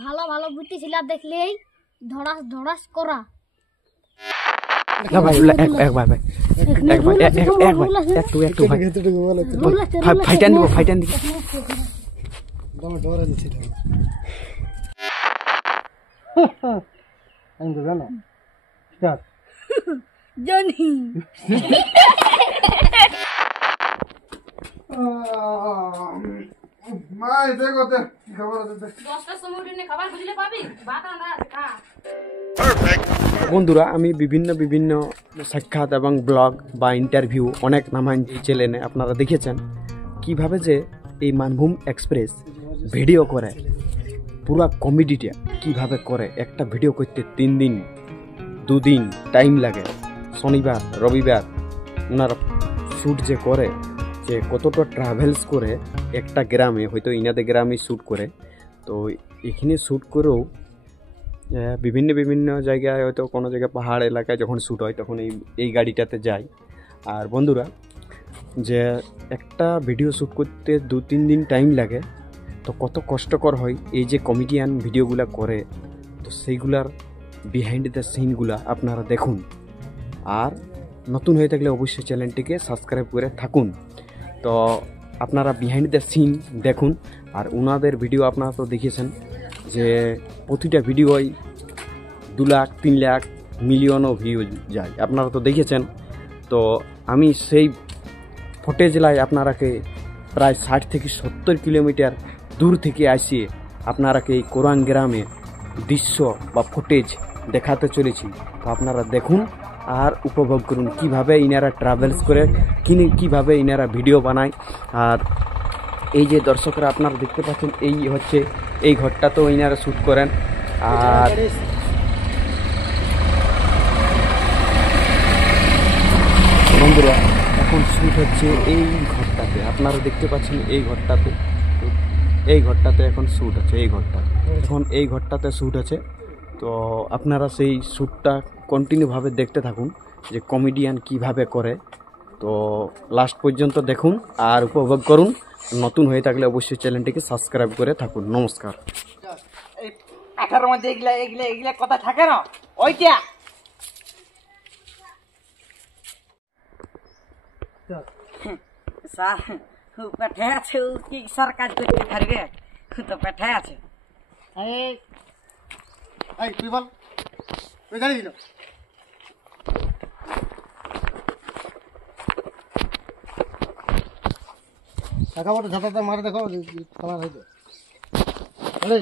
ভালো ভালো বুটি ছিলা দেখলেই ধড়াস ধড়াস করা। না ভাই এক ভাই ভাই এক ভাই একটু ভাই ফাইটান দিব দম ডরে দিছি আমি তো জানো স্টার্ট জানি মাই দেখো তে খবর দে 10টার সময় উঠে খাবার বুঝলে পাবি ভাত রান্না আছে খা। বন্ধুরা আমি বিভিন্ন সাক্ষাৎ এবং ব্লগ বা ইন্টারভিউ অনেক নামান চ্যানেলে আপনারা দেখেছেন কিভাবে যে এই মানভূম এক্সপ্রেস ভিডিও করে পুরো কমেডিটা কিভাবে করে। একটা ভিডিও করতে 3 দিন 2 দিন টাইম লাগে। শনিবার রবিবার ওনারা শ্যুট যে করে যে কতটা ট্রাভেলস করে একটা গ্রামে, হয়তো ইনাদের গ্রামে শ্যুট করে, তো এখানে শ্যুট করেও বিভিন্ন জায়গায়, হয়তো কোনো জায়গায় পাহাড় এলাকায় যখন শ্যুট হয় তখন এই গাড়িটাতে যায়। আর বন্ধুরা যে একটা ভিডিও শ্যুট করতে 2-3 দিন টাইম লাগে, তো কত কষ্টকর হয় এই যে কমেডিয়ান ভিডিওগুলো করে, তো সেইগুলার বিহাইন্ড দ্য সিনগুলা আপনারা দেখুন। আর নতুন হয়ে থাকলে অবশ্যই চ্যানেলটিকে সাবস্ক্রাইব করে থাকুন। তো আপনারা বিহাইন্ড দ্য সিন দেখুন। আর ওনাদের ভিডিও আপনারা তো দেখেছেন যে প্রতিটা ভিডিওই 2 লাখ 3 লাখ মিলিয়নও ভিউ যায়, আপনারা তো দেখেছেন। তো আমি সেই ফুটেজ লাই আপনারাকে প্রায় 60 থেকে 70 কিলোমিটার দূর থেকে আসিয়ে আপনারাকে এই কোরাং গ্রামে দৃশ্য বা ফুটেজ দেখাতে চলেছি। তো আপনারা দেখুন আর উপভোগ করুন কিভাবে ইনারা ট্রাভেলস করে, কিভাবে ইনারা ভিডিও বানায়। আর এই যে দর্শকরা আপনারা দেখতে পাচ্ছেন এই হচ্ছে এই ঘরটা তো ইনারা শ্যুট করেন। আর বন্ধুরা এখন শ্যুট হচ্ছে এই ঘরটাতে, আপনারা দেখতে পাচ্ছেন এই ঘরটাতে এখন শ্যুট আছে। এই ঘরটাতে শ্যুট আছে। তো আপনারা সেই শ্যুটটা কন্টিনিউভাবে দেখতে থাকুন যে কমেডিয়ান কিভাবে করে। তো লাস্ট পর্যন্ত দেখুন আর উপভোগ করুন। নতুন হয়ে থাকলে অবশ্যই চ্যানেলটিকে সাবস্ক্রাইব করে থাকুন। নমস্কার। এই পাঠার মধ্যে এগুলা কথা থাকে না ওইটা স্যার পেটে আছে কি স্যার কাজ করতে পারবে তো পেটে আছে। এই তুই বল তুই গাড়ি দিল টাকা বড় ঝাঁটাতে মারে দেখো খাবার হইতো আরে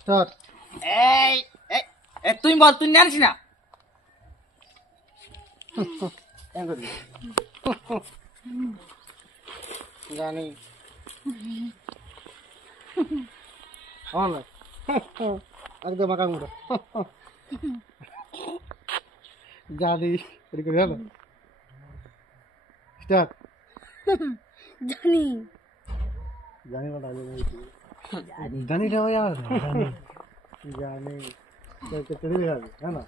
স্টার্ট এই তুই বল তুই জানিস না জানি একদম আকাঙ্গ জানি স্টার্ট জানি জানি না জানিটা ভাই আর জানি চলে যাবে হ্যাঁ না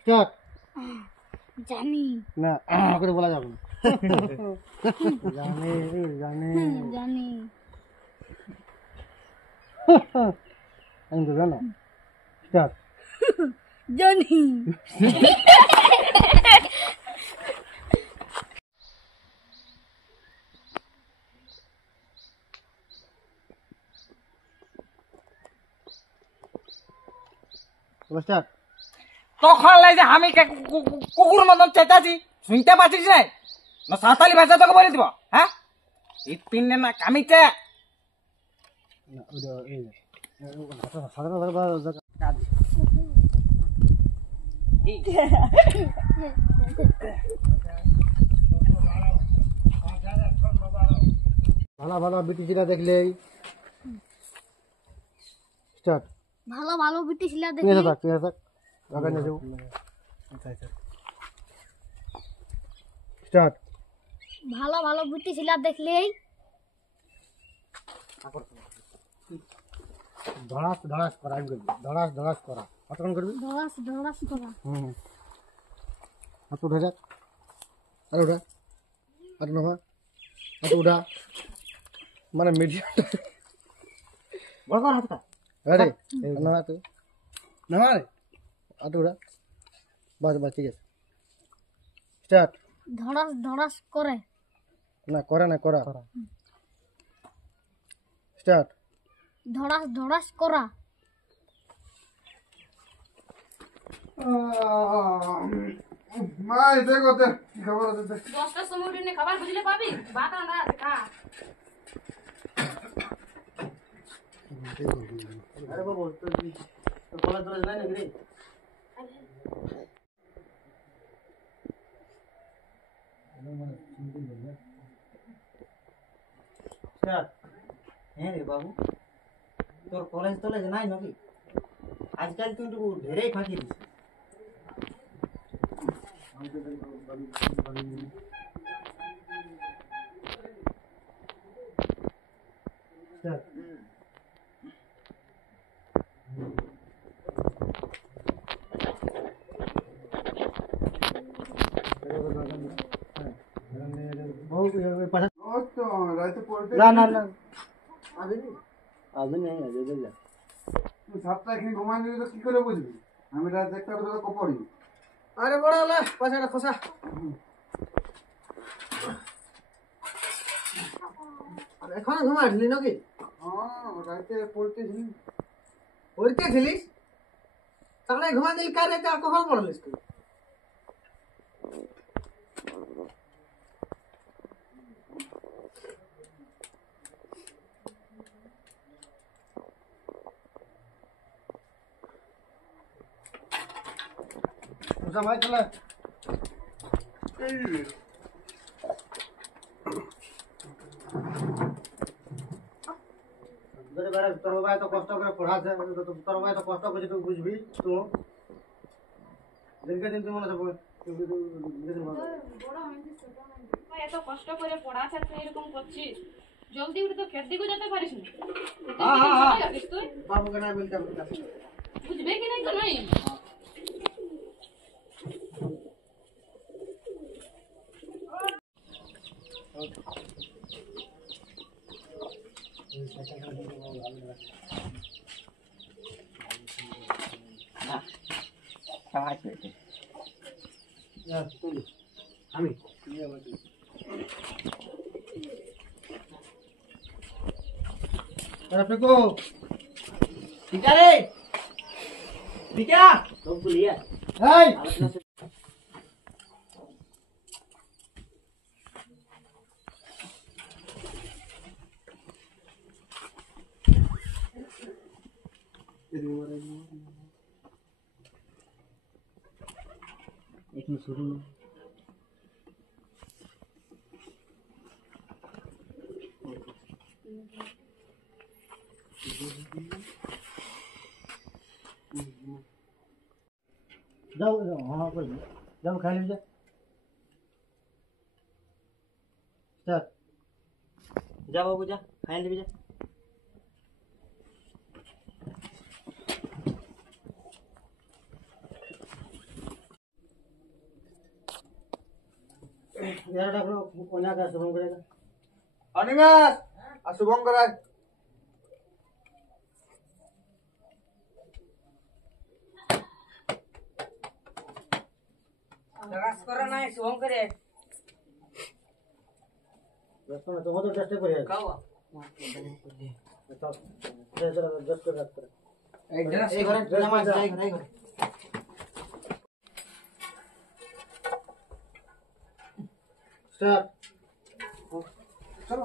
স্টার্ট জানি না করে বলা যাবে না জানি জানি জানি আমি তো জানো স্টার্ট জানি স্টার্ট তখন লাই যে আমি কুকুর মতন চেতাছি শুনতে পাচ্ছিস নাই না সাঁওতালি ভাষা তোকে বলে দিব হ্যাঁ এই পিনে না কামিতে ভালো ভালো বিটিছিলা দেখলেই স্টার্ট ভালো ভালো বুটি ছিলা তুই দেখলেই থাক লাগা নিয়ে যাও স্টার্ট ভালো ভালো বুটি ছিলা দেখলেই ধড়াস ধড়াস করা আমি করবি, ধড়াস ধড়াস করা কতক্ষণ করবি? ধড়াস ধড়াস করা। হাত উঠে যাক, আরে উঠা, হাত নামা, হাত উঠা, মানে মিডিয়াম বড় কর হাতটা। আরে নামা তুই, নামা রে, হাত উঠা, বাস বাস ঠিক আছে, স্টার্ট। ধড়াস ধড়াস করে। না করে না, করা স্টার্ট। ধড়াস ধড়াস করা। মা এতে করতে খবর আছে 10টার সময় উঠে খাবার বুঝলে পাবি ভাত রান্না আছে খা। আরে বাবু তোর কলেজ টলেজ নাই নাকি রে? হ্যাঁ রে বাবু, তোর কলেজ টলেজ নাই নাকি? আজকাল কিন্তু ঢেরেই ফাঁকি দিছে। না না না আমি নেই আজ বুঝলা, তুই সাতটা এখানে ঘুমাই নিবি তো কি করে বুঝবি? আমি রাত একটা বেলা কপড়ি। আরে বড় হলে পয়সাটা খোসা। এখন ঘুমা আসলি নাকি? হ্যাঁ রাতে পড়তেছি। পড়তে ছিলিস তাহলে ঘুমা দিলি, কার রাতে কখন পড়লিস তুই? ভাই চলে তোর বাবা এত কষ্ট করে পড়াচ্ছে, তোর বাবা এত কষ্ট করছে তুই বুঝবি তো? দিনকে দিন তুই মনে বড় হয়েছিস ছোট হয়েছিস, এত কষ্ট করে পড়াছে তুই এরকম করছিস। জলদি উঠে তো খেত দিকে যেতে পারিস না। তুই বাবুকে না বলতে বুঝবে কি নাই তো নাই। আমি পেকো ঠিক আছে ঠিক আছে সব বলিয়া এই एक मिनट शुरू में जाओ हाँ कोई नहीं, जाओ खा लीजिए स्टार्ट। जा बाबू जा खाए ले जा। यार डालो कोना का शुभम करेगा অনিমেষ আর শুভঙ্কর আয়। রাস করা নাই শুভম করে दोस्तों ने तो बहुत टेस्ट करे है খাওয়া तो जरा जस्ट कर रखते এই ঘরে নামাজ যাই ঘরে ঘরে स्टार्ट। চলো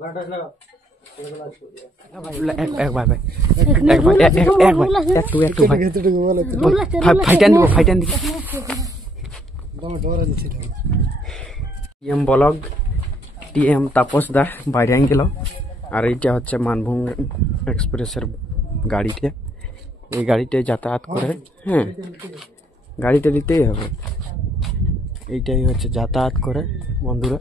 बैंडेज लगाओ এক ভাই ভাই এক ভাই এক ভাই একটু ভাই ফাইটান দিব দম ডরে দিছি টিএম ব্লগ টিএম তাপস দা বাইরে আই গেল। আর এইটা হচ্ছে মানভূম এক্সপ্রেসের গাড়িটা, এই গাড়িটায় যাতায়াত করে। হ্যাঁ গাড়িটা দিতেই হবে। এইটাই হচ্ছে যাতায়াত করে বন্ধুরা।